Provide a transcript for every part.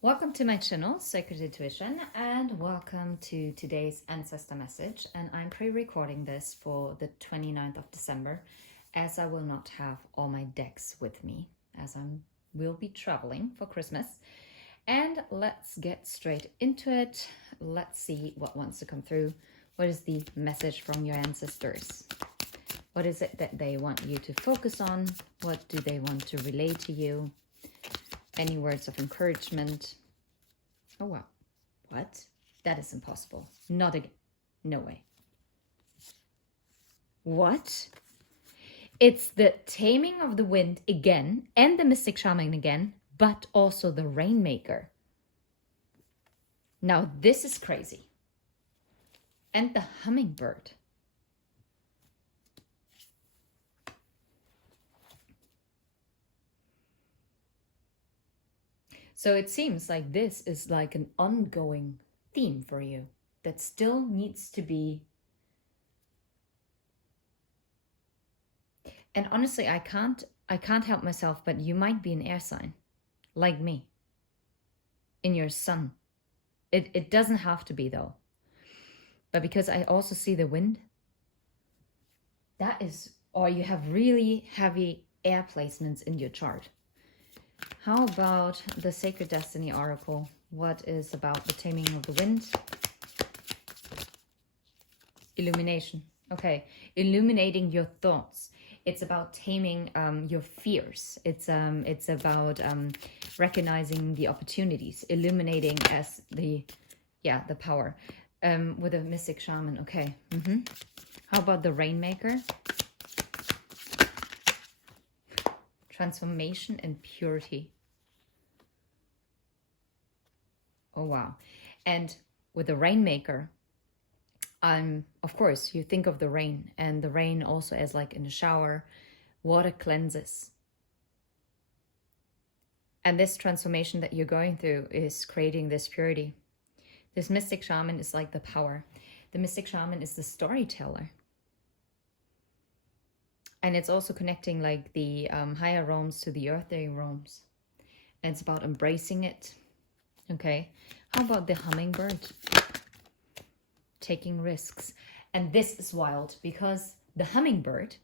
Welcome to my channel, Sacred Intuition, and welcome to today's Ancestor message. And I'm pre-recording this for the 29th of December, as I will not have all my decks with me, as I will be traveling for Christmas. And let's get straight into it. Let's see what wants to come through. What is the message from your ancestors? What is it that they want you to focus on? What do they want to relay to you? Any words of encouragement? Oh, wow. What? That is impossible. Not again. No way. What? It's the taming of the wind again, and the mystic shaman again, but also the rainmaker. Now, this is crazy. And the hummingbird. So it seems like this is like an ongoing theme for you that still needs to be. And honestly, I can't help myself, but you might be an air sign, like me, in your sun. It doesn't have to be though. But because I also see the wind, that is, or you have really heavy air placements in your chart. How about the Sacred Destiny Oracle? What is about the taming of the wind? Illumination. Okay, illuminating your thoughts. It's about taming your fears. It's about recognizing the opportunities, illuminating as the power. With a mystic shaman. Okay. How about the rainmaker? Transformation and purity. Oh, wow. And with the rainmaker, of course, you think of the rain, and the rain also as like in a shower, water cleanses. And this transformation that you're going through is creating this purity. This mystic shaman is like the power. The mystic shaman is the storyteller. And it's also connecting like the higher realms to the earthly realms. And it's about embracing it. Okay. How about the hummingbird? Taking risks. And this is wild because the hummingbird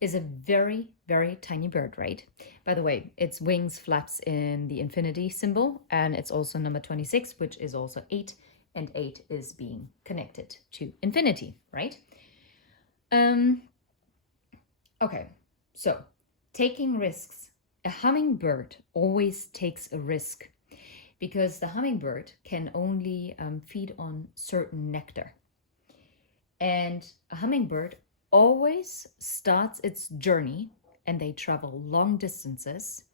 is a very, very tiny bird, right? By the way, its wings flaps in the infinity symbol. And it's also number 26, which is also 8. And 8 is being connected to infinity, right? Okay, so taking risks. A hummingbird always takes a risk because the hummingbird can only feed on certain nectar. And a hummingbird always starts its journey, and they travel long distances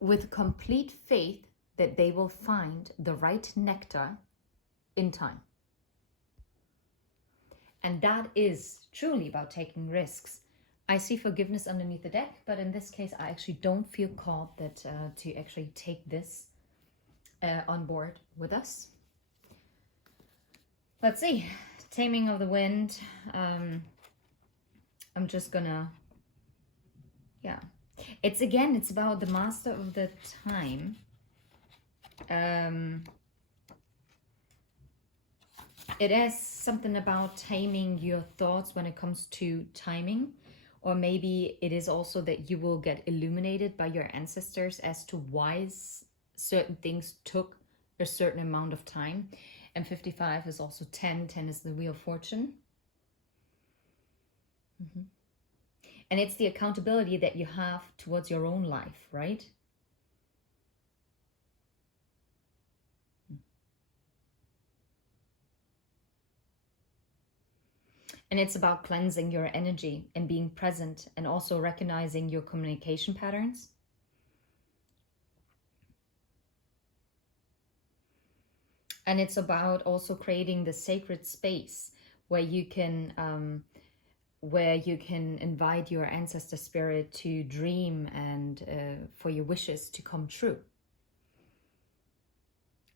with complete faith that they will find the right nectar in time. And that is truly about taking risks. I see forgiveness underneath the deck, but in this case, I actually don't feel called that to actually take this on board with us. Let's see. Taming of the wind. I'm just gonna, it's about the master of the time. It is something about taming your thoughts when it comes to timing, or maybe it is also that you will get illuminated by your ancestors as to why certain things took a certain amount of time. And 55 is also 10. 10 is the Wheel of Fortune. And it's the accountability that you have towards your own life, right? And it's about cleansing your energy and being present, and also recognizing your communication patterns. And it's about also creating the sacred space where you can invite your ancestor spirit to dream and for your wishes to come true.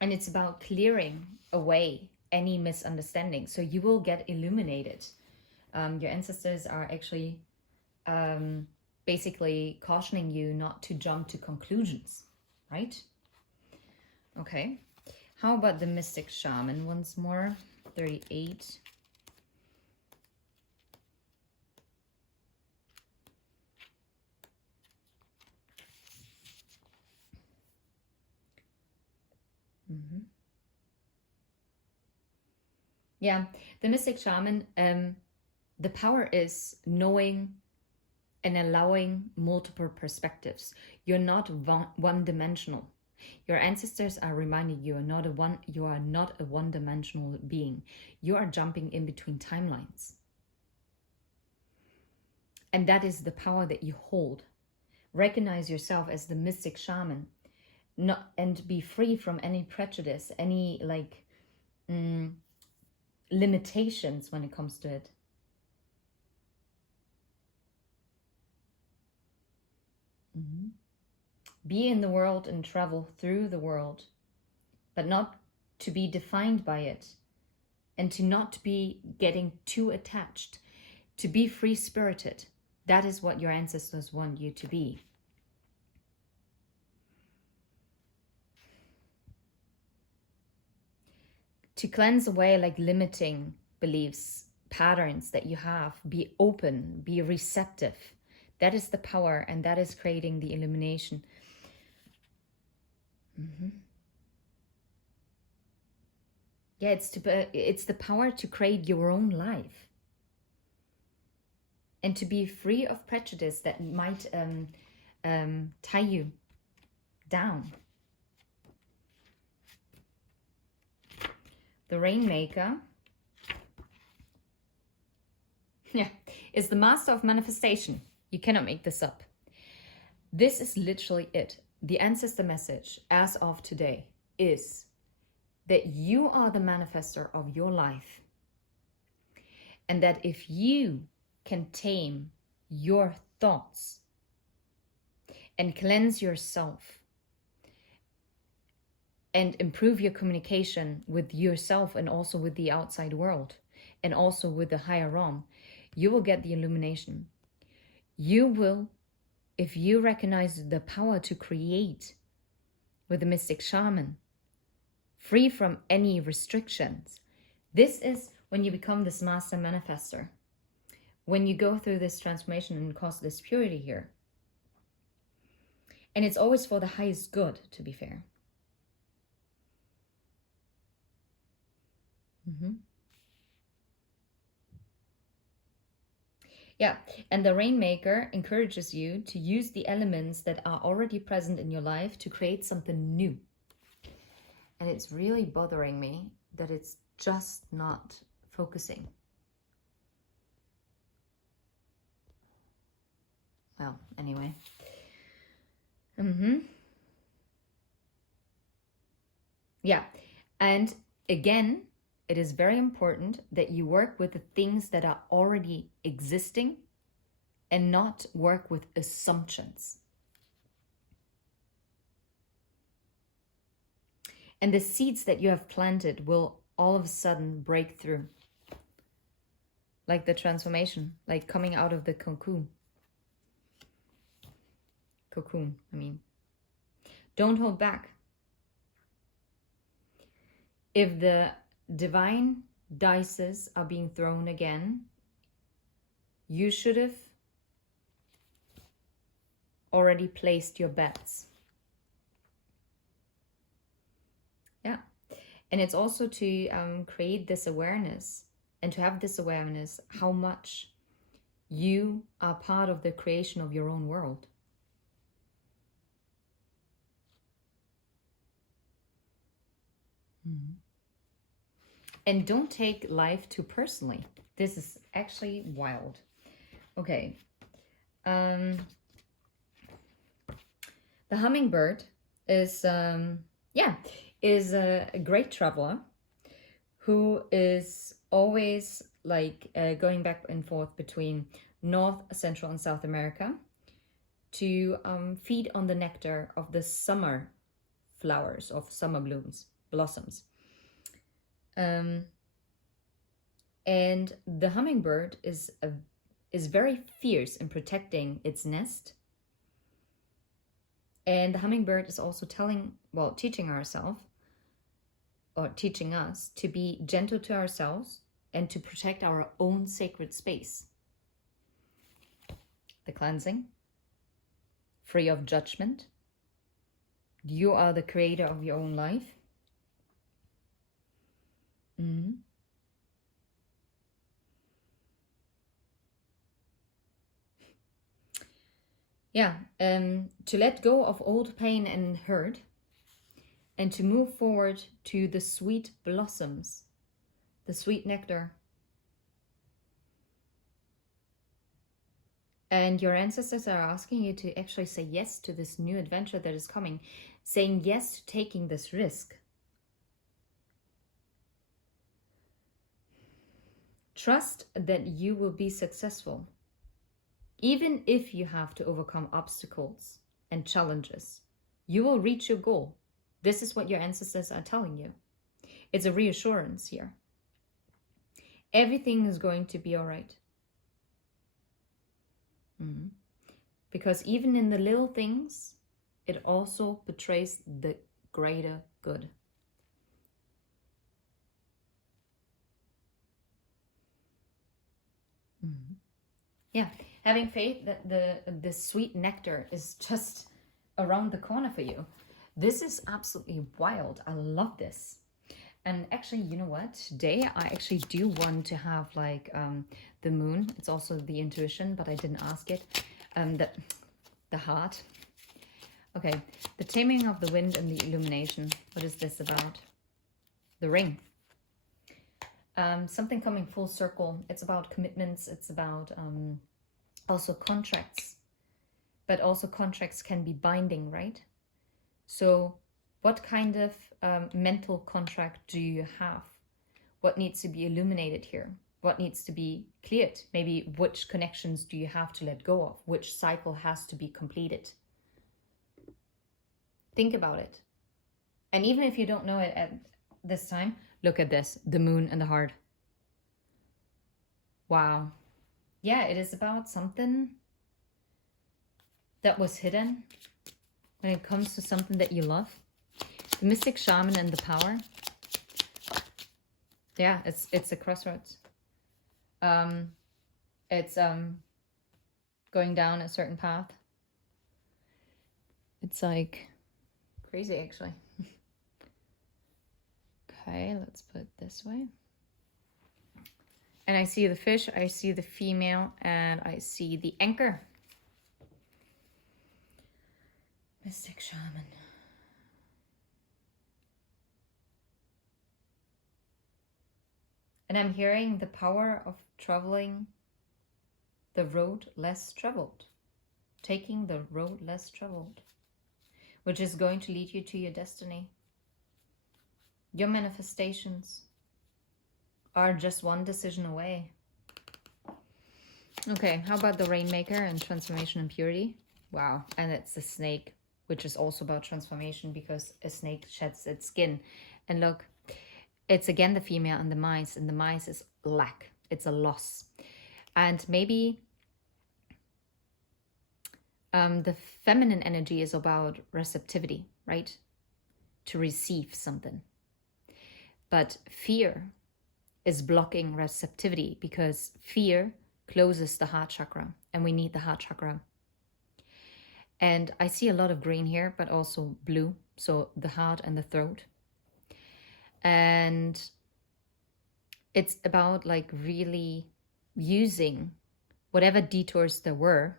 And it's about clearing away any misunderstanding, so you will get illuminated. Your ancestors are actually basically cautioning you not to jump to conclusions. right? Okay. How about the mystic shaman once more? 38. Yeah, the mystic shaman, the power is knowing and allowing multiple perspectives. You're not one-dimensional. Your ancestors are reminding you you are not a one-dimensional being. You are jumping in between timelines. And that is the power that you hold. Recognize yourself as the mystic shaman, not and be free from any prejudice, any limitations when it comes to it. Be in the world and travel through the world, but not to be defined by it, and to not be getting too attached, to be free-spirited. That is what your ancestors want you to be. To cleanse away like limiting beliefs, patterns that you have, be open, be receptive. That is the power, and that is creating the illumination. Yeah, it's the power to create your own life. And to be free of prejudice that might tie you down. The Rainmaker, yeah, is the master of manifestation. You cannot make this up. This is literally it. The ancestor message as of today is that you are the manifester of your life. And that if you can tame your thoughts and cleanse yourself and improve your communication with yourself and also with the outside world and also with the higher realm, you will get the illumination. You will, if you recognize the power to create with the mystic shaman, free from any restrictions. This is when you become this master manifester. When you go through this transformation and cause this purity here. And it's always for the highest good, to be fair. Yeah, and the Rainmaker encourages you to use the elements that are already present in your life to create something new. And it's really bothering me that it's just not focusing. Well, anyway. Yeah, and again, it is very important that you work with the things that are already existing and not work with assumptions. And the seeds that you have planted will all of a sudden break through. Like the transformation, like coming out of the cocoon. Don't hold back. If the divine dices are being thrown again, you should have already placed your bets. Yeah. And it's also to create this awareness and to have this awareness how much you are part of the creation of your own world. And don't take life too personally. This is actually wild. Okay. The hummingbird is, is a great traveler who is always like going back and forth between North, Central, and South America to feed on the nectar of the summer flowers, of summer blossoms. And the hummingbird is very fierce in protecting its nest And the hummingbird is also teaching ourselves, or teaching us to be gentle to ourselves and to protect our own sacred space. The cleansing, free of judgment. You are the creator of your own life. Yeah, to let go of old pain and hurt, and to move forward to the sweet blossoms, the sweet nectar. And your ancestors are asking you to actually say yes to this new adventure that is coming, saying yes to taking this risk. Trust that you will be successful, even if you have to overcome obstacles and challenges. You will reach your goal. This is what your ancestors are telling you. It's a reassurance here. Everything is going to be all right. Because even in the little things, it also betrays the greater good. Yeah, having faith that the sweet nectar is just around the corner for you. This is absolutely wild. I love this. And actually, you know what? Today, I actually do want to have like the moon. It's also the intuition, but I didn't ask it. The heart. Okay, the taming of the wind and the illumination. What is this about? The ring. Something coming full circle. It's about commitments. It's about also contracts. But also contracts can be binding, right? So what kind of mental contract do you have? What needs to be illuminated here? What needs to be cleared? Maybe which connections do you have to let go of? Which cycle has to be completed? Think about it. And even if you don't know it at this time, look at this, the moon and the heart. Wow. Yeah, it is about something that was hidden when it comes to something that you love. The mystic shaman and the power. Yeah, it's a crossroads. It's going down a certain path. It's like crazy, actually. Okay, let's put it this way. And I see the fish, I see the female, and I see the anchor. Mystic shaman. And I'm hearing the power of traveling the road less traveled. Taking the road less traveled. Which is going to lead you to your destiny. Your manifestations are just one decision away. Okay, how about the Rainmaker and transformation and purity? Wow, and it's the snake, which is also about transformation because a snake sheds its skin. And look, it's again the female and the mice is lack. It's a loss. And maybe the feminine energy is about receptivity, right? To receive something. But fear is blocking receptivity because fear closes the heart chakra, and we need the heart chakra. And I see a lot of green here, but also blue, so the heart and the throat. And it's about like really using whatever detours there were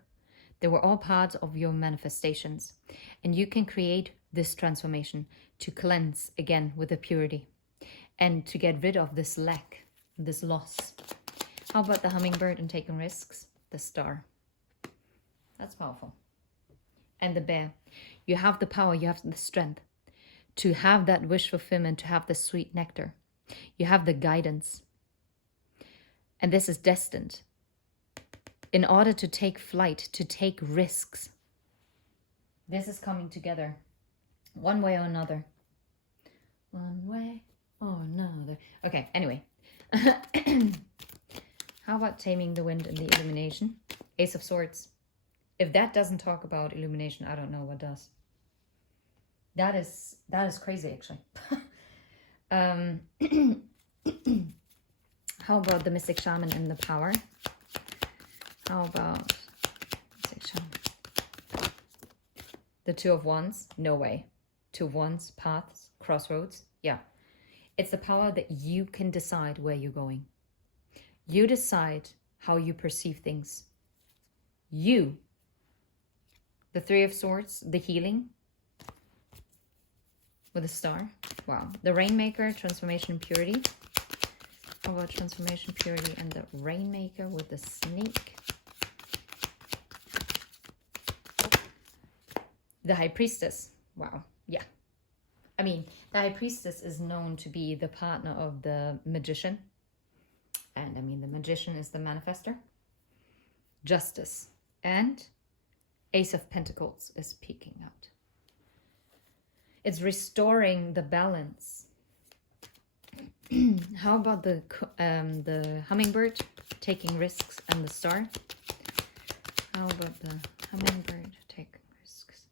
all parts of your manifestations. And you can create this transformation to cleanse again with the purity and to get rid of this lack, this loss. How about the hummingbird and taking risks? The star. That's powerful. And the bear. You have the power, you have the strength to have that wish fulfillment, to have the sweet nectar. You have the guidance. And this is destined. In order to take flight, to take risks. This is coming together. One way or another. One way or another. Okay, anyway. How about taming the wind and the illumination? Ace of Swords. If that doesn't talk about illumination, I don't know what does. That is crazy, actually. How about the mystic shaman and the power? How about mystic shaman? The Two of Wands? No way. Two of Wands, paths, crossroads. Yeah. It's the power that you can decide where you're going. You decide how you perceive things. You. The Three of Swords, the healing. With a star. Wow. The Rainmaker, transformation and purity. How about transformation, purity, and the Rainmaker with the Snake? The High Priestess. Wow. Yeah. I mean, the High Priestess is known to be the partner of the Magician. And I mean, the Magician is the manifester. Justice. And Ace of Pentacles is peeking out. It's restoring the balance. How about the hummingbird, taking risks, and the star? How about the hummingbird, taking risks?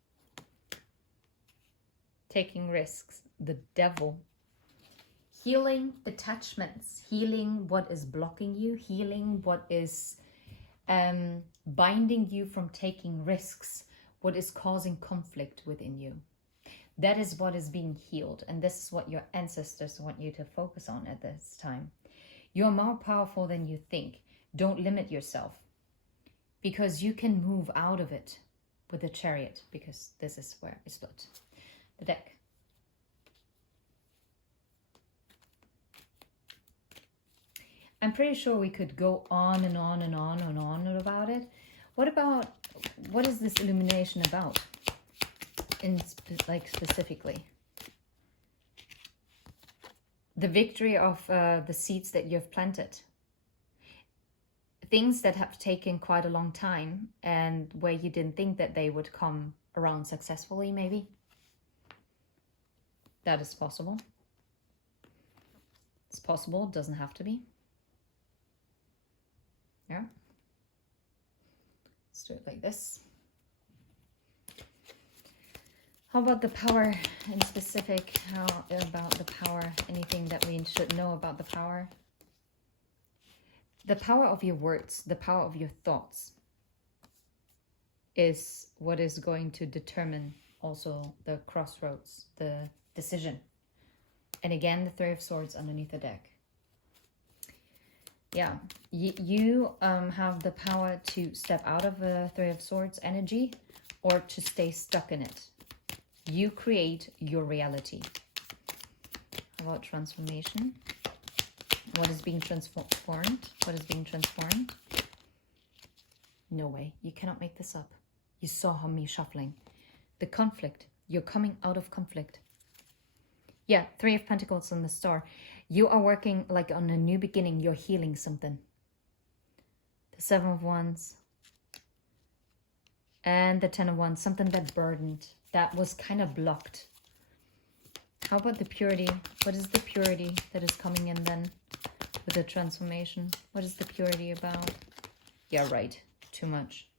Taking risks, the devil. Healing attachments, healing what is blocking you, healing what is binding you from taking risks, what is causing conflict within you. That is what is being healed. And this is what your ancestors want you to focus on at this time. You're more powerful than you think. Don't limit yourself. Because you can move out of it with the Chariot. Because this is where it's put. The deck. I'm pretty sure we could go on and on and on and on about it. What is this illumination about? Specifically the victory of the seeds that you've planted, things that have taken quite a long time and where you didn't think that they would come around successfully. Maybe that is possible. It's possible, it doesn't have to be. Yeah, let's do it like this. How about the power in specific? How about the power? Anything that we should know about the power? The power of your words, the power of your thoughts is what is going to determine also the crossroads, the decision. And again, the Three of Swords underneath the deck. Yeah, you have the power to step out of the Three of Swords energy or to stay stuck in it. You create your reality. How about transformation? What is being transformed? What is being transformed? No way. You cannot make this up. You saw me shuffling. The conflict. You're coming out of conflict. Yeah, Three of Pentacles on the star. You are working like on a new beginning. You're healing something. The Seven of Wands. And the Ten of Wands. Something that burdened. That was kind of blocked. How about the purity? What is the purity that is coming in then with the transformation? What is the purity about? Yeah, right. Too much.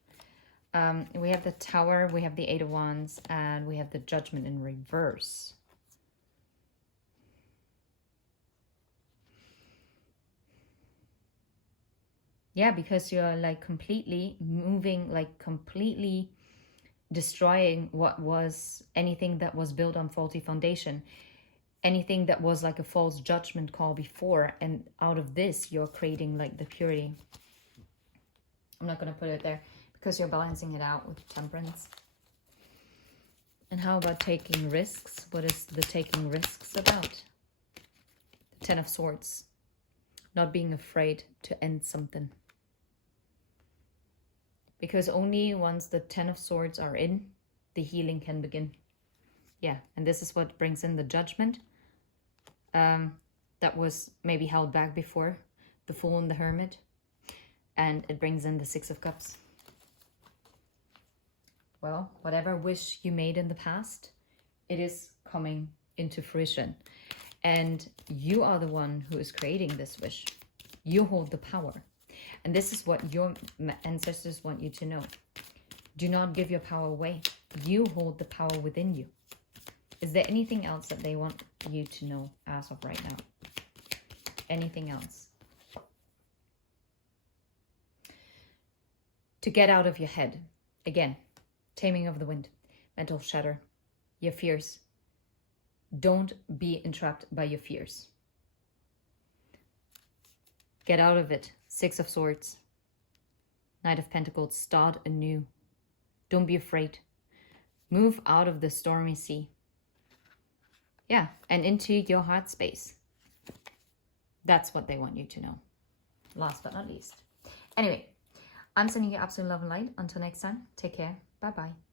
We have the Tower, we have the Eight of Wands, and we have the Judgment in reverse. Yeah, because you're like completely moving, like completely destroying what was anything that was built on faulty foundation, anything that was like a false judgment call before, and out of this you're creating like the purity. I'm not going to put it there because you're balancing it out with Temperance. And how about taking risks? What is the taking risks about? The Ten of Swords. Not being afraid to end something. Because only once the Ten of Swords are in, the healing can begin. Yeah, and this is what brings in the Judgment. That was maybe held back before. The Fool and the Hermit. And it brings in the Six of Cups. Well, whatever wish you made in the past, it is coming into fruition. And you are the one who is creating this wish. You hold the power. And this is what your ancestors want you to know. Do not give your power away. You hold the power within you. Is there anything else that they want you to know as of right now? Anything else? To get out of your head. Again, taming of the wind, mental shatter, your fears. Don't be entrapped by your fears. Get out of it. Six of Swords. Knight of Pentacles. Start anew. Don't be afraid. Move out of the stormy sea. Yeah, and into your heart space. That's what they want you to know. Last but not least. Anyway, I'm sending you absolute love and light. Until next time, take care. Bye-bye.